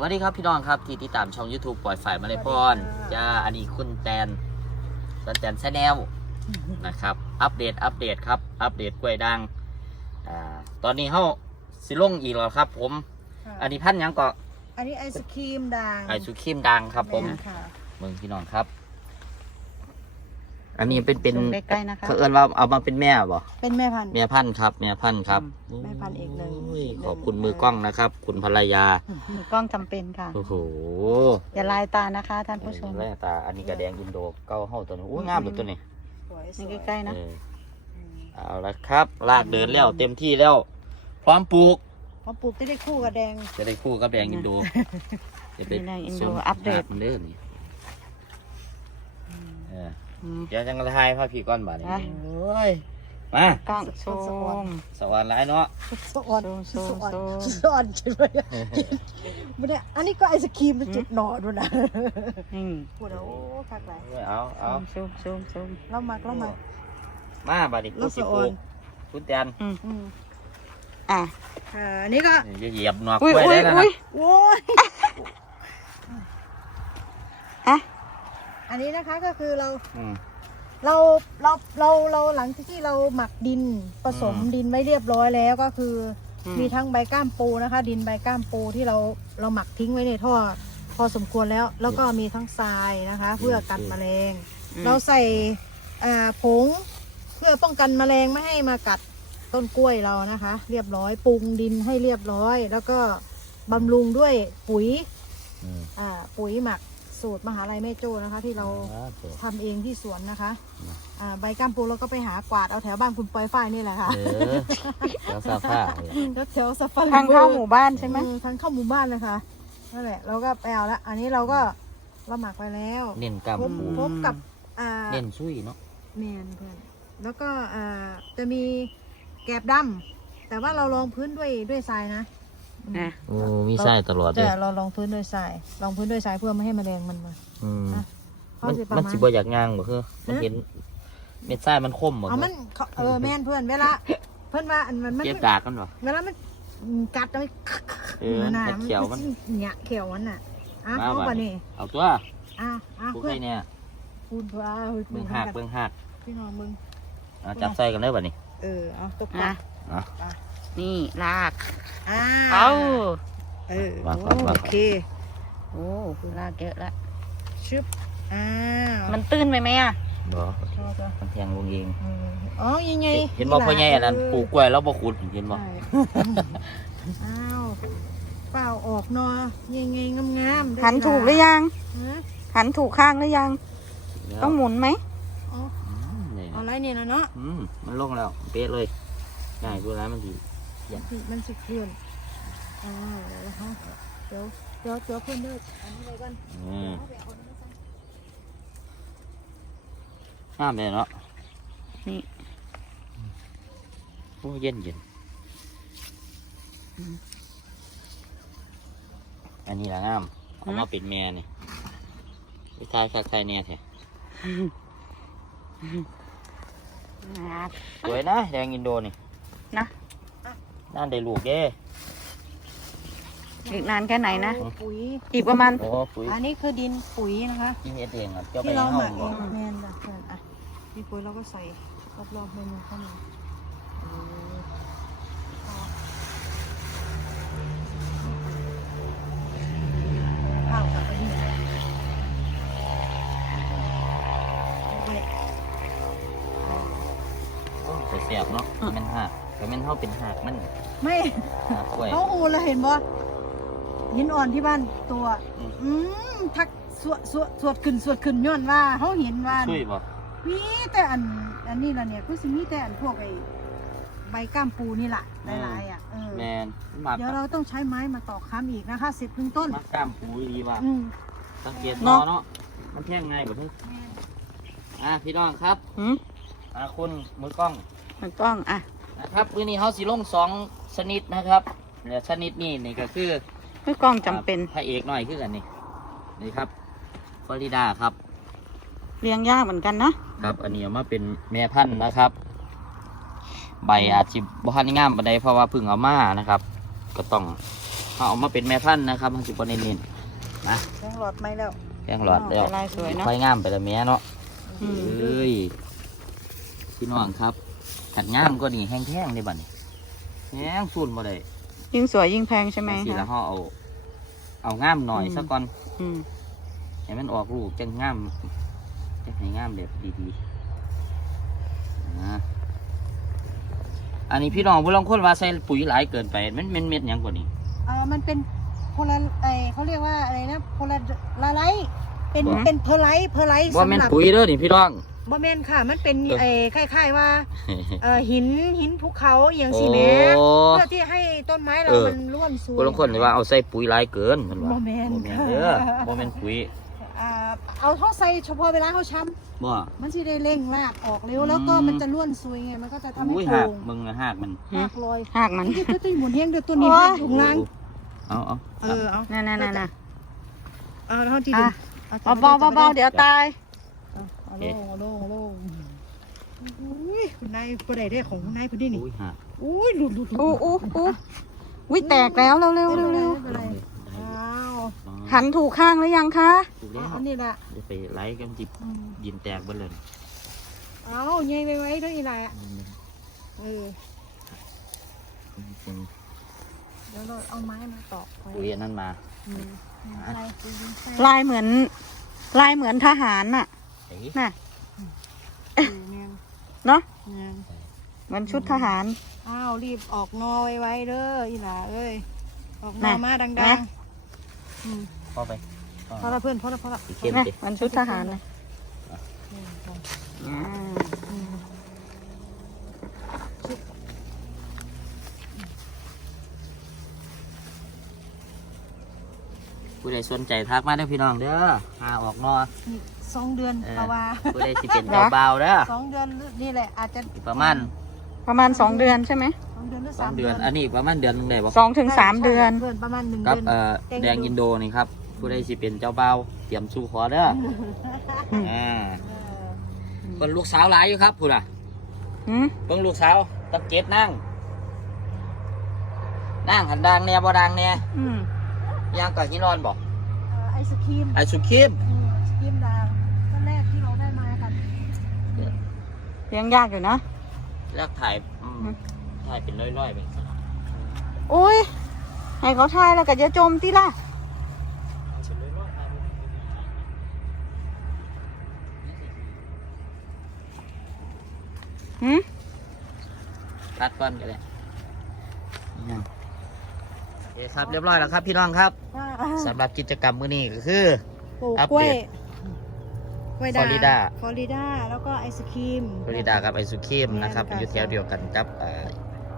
วัสดีครับพี่น้องครับที่ติดตามช่อง YouTube ปล่อยฝ่ายมาเลยพรจ้าอันนี้คุณแตนสันแตนแชนแนลนะครับ อัปเดตอัปเดตครับ อัปเดตกล้วยดังอ่าตอนนี้เฮาสิลงอีกแล้วครับ ผมอันนี้พันธุ์หยังก็อันนี้ไอศครีมด่างไอซูครีมดังครับผมแนค่ะเมืองพี่น้องครับ อันนี้เป็นเป็นชมใกล้ๆนะคะ เขาเอินว่าเอามาเป็นแม่บ่เป็นแม่พันธุ์ แม่พันธุ์ครับ แม่พันธุ์ครับแม่พันธุ์อีกหนึ่ง โอ้ยอีกหนึ่งขอบคุณมือกล้องนะครับ คุณภรรยามือกล้องจำเป็นค่ะ โอ้โหอย่าลายตานะคะท่านผู้ชมแว่ตา อันนี้กระแดงอินโดเก้าเฮาตัวนี้อู้งามเลยตัวนี้สวยสวยนี่ใกล้ๆนะ เออเอาละครับลากเดินแล้วเต็มที่แล้ว พร้อมปลูกพอปลูกจะได้คู่กับแดง จะได้คู่กับแดงอินโดจะไปนี่แดงอินโดซูมอัปเดตหามันเด้อนี่ เอออืมเดี๋ยวจังกระทายพาพี่ก้อนบาดนี้อะโอ้ยมากล้องชมสวรรค์ร้ายเนาะสะอ่อนสู้สะอ่อนสู้สะอ่อนใช่ไหมไม่ได้อันนี้ก็ไอศครีมเป็นจุดหน่อด้วยนะนี่ปวดโอ้คักไหลายเอาเอาซูมซูมซูมเรามักเรามักมาบาดนี้ลูกูกสิสะปอ่อลูนกคุณแตนอืมอืมอะอ่าอันนี้ก็อย่าเหยียบหนวกอุ้ยกล้วยอุ้ยได้นะอุ้ยโอ้ย อะ อันนี้นะคะก็คือเราอืม เราเราเราเราหลังจากที่เราหมักดินผสมอืมดินไว้เรียบร้อยแล้วก็คืออม มีทั้งใบก้ามปูนะคะ ดินใบก้ามปูที่เราเราหมักทิ้งไว้ในท่อพอสมควรแล้ว แล้วก็มีทั้งทรายนะคะ เพื่อกันแมลง อืมเราใส่อ่าผงเพื่อป้องกันแมลงไม่ให้มากัดต้นกล้วยเรานะคะ เรียบร้อยปรุงดินให้เรียบร้อย แล้วก็บำรุงด้วยปุ๋ยอืม อ่าปุ๋ยหมัก สูตรมหาลัยแม่โจ้นะคะ ที่เราครับผมทำเองที่สวนนะคะอืมอ่าใบก้ามปูเราก็ไปหากวาดเอาแถวบ้านคุณปอยฝ้ายนี่แหละค่ะเออแล้วซาฟ้าเออแล้วแถวสฟารีทางเข้าหมู่บ้านใช่ไหมทางเข้าหมู่บ้านเลยค่ะนั่นแหละเราก็ไปเอาละอันนี้เราก็เราหมักไปแล้วเน้นกล้ามพบปูพบกับอ่าเน้นซุยเนาะแมนเพื่อนแล้วก็อ่าจะมีแกบดำแต่ว่าเราลองพื้นด้วยด้วยทรายนะ อะโอ้มีไส้ตลอดเลแต่ยเราลองพื้นด้วยทรายลองพื้นด้วยทรายเพื่อไม่ให้แมลงมันมาอืมอะมันเขาสิประมันมาณสิบ่อยากย่างบ่คือมันฮะเห็นเม็ดไส้มันคมบ่เอามันเขาเออแม่นเพื่อนเวลาเพื่อนว่าอันมันมันเก็บดากกันบ่เวลามันกัดแล้วมันเออน่ะมันเขียวมันเนี่ยเขียวมันน่ะอะมาเอาบัป่ะดนี่เอาตัวอะอะพวกเพื่อใครนเนี่ยพูดว่าเฮ้ยเบิ่งหักเบิ่งหักพี่น้องมึงเอาจับใส่กันได้บ่นี่เออเอาตกอะปากเอา นี่ลากอ่าเอาเออวางก่อนวางก่อน โอเคโอ้คือลากเยอะแล้วชึบอ่ามัมันตื้นไปไหมอะบ่มันแทงลงเองอ๋อยังไงเห็นบ่พ่อใหญ่อันนั้นปลูกกล้วยแล้วบ่ขุดเห็นบ่ใช่อ้าวเปล่าออกเนอยังไงงามๆได้หันถูกหรือยัง ฮะหันถูกข้างหรือยัง ต้องหมุนไหมอ๋อ อืมนี่เอาไรเนี่ยนะเนาะอืมมันลงแล้วเป๊ะเลยง่ายดูแล้วมันดี มันสิเคลื่อนอ่าแล้วเขาเดี๋ยวเดี๋ยวเดี๋ยวเพื่อนเด้ออันนี้ไปก่อนอืมเอาไปเอาอันนี้ใส่งามเลยเนาะนี่โอ้เย็นเย็นอันนี้ละงามเอามาปิดแม่นี่ไปทายคักทายแน่แท้ครับสวยนะแดงอินโดนี่นะ นั่นได้ลูกเด้อีกนานแค่ไหนนะเอาปุ๋ย อีกประมาณ โอ้ปุ๋ยอันนี้คือดินปุ๋ยนะคะ กินเฮ็ดเองอะเจ้าไปที่เราเฮาหมักเอบ่งแมนจ้ะเพื่อนอะนี่ปุ๋ยเราก็ใส่รอบๆเมนูเข้ามาเออข้าวกับอันนี้เอาไว้ไปเสียบเนาะมันหัก แต่มันเฮาเป็นหักมันไม่หักกล้วย เขาอูเลยเห็นบ่หินอ่อนที่บ้านตัว อืม อืมทักสวดสวดสวดขึ้นสวดขึ้นย้อนว่าเขาเห็นว่า ช่วยบ่มีแต่อันอันนี้ละเนี่ยก็สิมีแต่อันพวกไอ้ใบก้ามปูนี่แหละหลายๆอะเออแมนมาเดี๋ยวเราต้องใช้ไม้มาตอกค้ำอีกนะคะสิบถึงต้น มากล้ามปูดีว่ะอืมสังเกตเนาะเนาะเนาะมันแท่งไงบ่ทึอะพี่น้องครับหืมอะคุณมือกล้องมันต้องอะ นะครับวันนี้เขาสิลงสองชนิดนะครับและชนิดนี้นี่ก็คือมือกล้องจำเป็นอ่าพระเอกหน่อยคือกันนี่นี่ครับฟลอริดาครับ เลี้ยงยากเหมือนกันนะครับ อันนี้เอามาเป็นแม่พันธุ์นะครับ ใบอาจจะบ่ทันได้งามปานใดเพราะว่าเพึ่งเอามานะครับ ก็ต้องเขาเอามาเป็นแม่พันธุ์นะครับมันสิบเน้นๆนะแทงหลอดไหมแล้วแกงหลอดแล้วแต่ลายสวยเนาะไฟงามไปแล้วแม่เนาะอืม เอ้ยพี่น้องครับ ขัดงามก็นี่แห้งๆในบัดนี้แห้งฝุ่นมาเลยยิ่งสวยยิ่งแพงใช่ไหมสิคะแล้วเขาเอา เอางามหน่อยอืมสักก่อนอืมให้มันออกลูกจังงามจะให้งามแบบดีๆนะอันนี้พี่น้องผู้ลางคนว่าใส่ปุ๋ยหลายเกินไป มันเม็ดเม็ดๆหยังกว่านี้เออมันเป็นโพลาไอเขาเรียกว่าอะไรนะโพลาลาไลท์เป็นเป็นเพอร์ไลท์เพอร์ไลท์ว่าสำแม่นหรับปุ๋ยเด้อนี่พี่น้อง บ่แม่นค่ะ มันเป็นเออไอคล้ายๆว่าเออหินหินภูเขาอหย่างสีแหมโอ้ เพื่อที่ให้ต้นไม้เราเออมันร่วนสวยผู้ลางคนเลยว่าเอาใส่ปุ๋ยหลายเกินมันว่าบ่แม่น บ่แม่นเด้อบ่แม่นปุ๋ยอ่าเอาเท่าใส่เฉพาะเวลาเขาช้บ่ำมันสิได้เร่งรากออกเร็วแล้วก็อืม มันจะร่วนสวยไงมันก็จะทำให้อุ้ยโปหัร่กงมึงอะหักมันหักลอยหากมันนี่ตัวตัวหมุนเฮงเดี๋ยวตัวนี้โอ้ย ถุงล่างเอาเอาเออเอานั่นนั่นนั่นน่ะเอาเท่าที่อะดึงเบาเบาเบาๆเดี๋ยวตายเอา โล่งเอาโล่งเอาโล่งอุ้ยคุณนายประเดี๋ยวได้ของคุณนายพอดีนี่อุ้ยหักอุ้ยหลุดหลุดหลุดอู้อู้อู้วิแตกแล้วเร็วเร็วเร็วเร็วไม่เป็นไรอ้าวหันถูกข้างหรือยังคะถูกแล้วอันนี้แหละเดี๋ยวไปไล่กันจิบอืมยินแตกเบดเลยเอาเย่ไว้ไว้ด้วยอีไรอะเออเดี๋ยวเราเอาไม้มาตอกไว้ปุ๋ยอันนั้นมาอืมอะไรปุ๋ยดินทรายลายเหมือนลายเหมือนทหารน่ะเอ้ยน่ะเออแม่นเนาะแม่นเหมือนชุดทหาร อ้าว รีบออกนอไว้ไว้เด้ออีหล่าเอ้ย ออกนอน่ะมาดังนะๆอืมเข้าไปพอละเพื่อนพอละพอละสีเข้มนะสิเหมือนชุดทหารเลยอืมพออ่าอืมผู้ใดสนใจทักมาเด้อพี่น้องเด้อหาออกนอนี่ สองเดือนเออ เพราะว่าผู้ใดสิเป็นเจ้าเบาวเด้อสองเดือนนี่แหละอาจจะอีกประมาณประมาณสองเดือนใช่ไหมสองเดือนหรือสอสางมเดือนอันนี้อีกประมาณเดือนหนึงได้บ่สองถึงสามเดือนเพื่อนประมาณหนึ่งครับเดือน เอ่อแดงแดงอิอินนโด โดนี่ครับ ผู้ใดสิเป็นเจ้าเบาวเตรียมสู้ขอเด้ออ่าเออเพิ่นลูกสาวหลายอยู่ครับพุ่นน่ะหืมเบิ่งลูกสาวตักเก็ดนั่งนั่งหันดังแน่บ่ดังแน่อืมย่างกับหินนอนบ่เอ่อไอศครีมไอสุคิมอืมไอศครีมดางตอนแรกที่เราได้มากัน เลี้ยงยากอยู่นะแล้วถ่ายอืมถ่ายเป็นร้อยๆไปโอ้ยให้เขาทายแล้วก็จะจมติล่ะหืมตัดก่อนก็ได้นี่นะโอเคครับเรียบร้อยแล้วครับพี่น้องครับอ่าสำหรับกิจกรรมมื้อนี้ก็คือปลูกอัปกล้วย เดต กล้วยฟลอริดาฟลอริดาแล้วก็ไอศครีม ฟลอริดากับไอซูคิมนะครับแม่นค่ะ อยู่แถวเดียวกันกับเอ่อ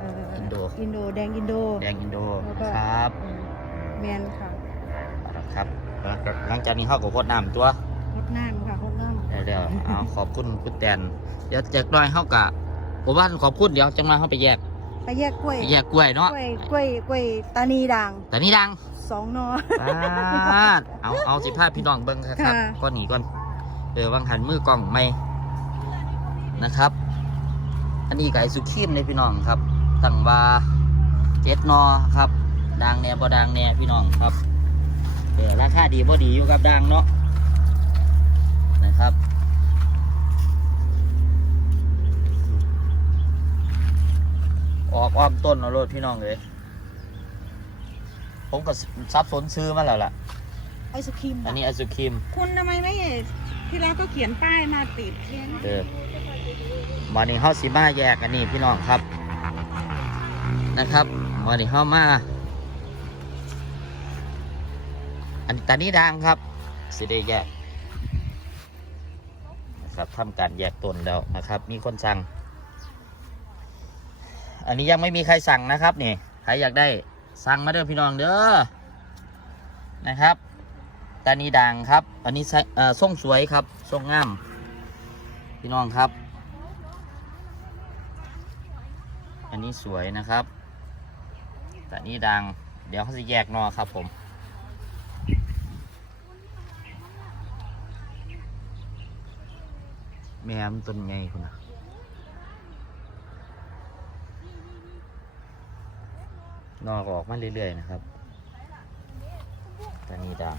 เอ่ออินโด อินโดแดงอินโด แดงอินโดแล้วก็ ครับอืมแมนค่ะครับหลังจากนี้เขาก็พดน้ำตัวรดน้ำค่ะรดน้ำ เดี๋ยวๆเอาขอบคุณคุณแตนเดี๋ยวจากน้อยเขากะผมว่าขอบคุณเดี๋ยวจังมาเขาไปแยกไปแยกกล้วยไปแยกกล้วยเนาะกล้วยกล้วยกล้วยตานีด่างแต่นี่ดังสองนอ ปาดเอาเอาสิภาพพี่น้องเบิ้งครับค่ะ ก้อนหนีก่อน เออวางหันมือกล้องไม่นะครับ อันนี้ไก่สุขีมเลยพี่น้องครับตั้งว่าเจ็ดนอครับดังแน่บ่ดังแน่พี่น้องครับเออราคาดีบ่ดีอยู่กับดังเนาะนะครับออกอ้อมต้นเอาโลดพี่น้องเลยผมก็ซับสนซื้อมาแล้วล่ะไอศครีมอันนี้ไอศครีมคุณทำไมไม่ ที่แล้วก็เขียนป้ายมาติดเขียนเออวันนี้เฮาสิมาแยกอันนี้พี่น้องครับ นะครับวันนี้เฮามา อันตอนนี้ดังครับสิได้แยกนะครับทำการแยกตนแล้วนะครับ มีคนสั่ง อันนี้ยังไม่มีใครสั่งนะครับนี่ใครอยากได้สั่งมาเด้อพี่น้องเด้อนะครับ ตานีด่างครับ อันนี้เอ่อส่งสวยครับส่งงามพี่น้องครับ อันนี้สวยนะครับตานีด่าง เดี๋ยวเขาจะแยกนอครับผมแม่มต้นไงคุณนะนอกออกมาเรื่อยๆนะครับตานีดา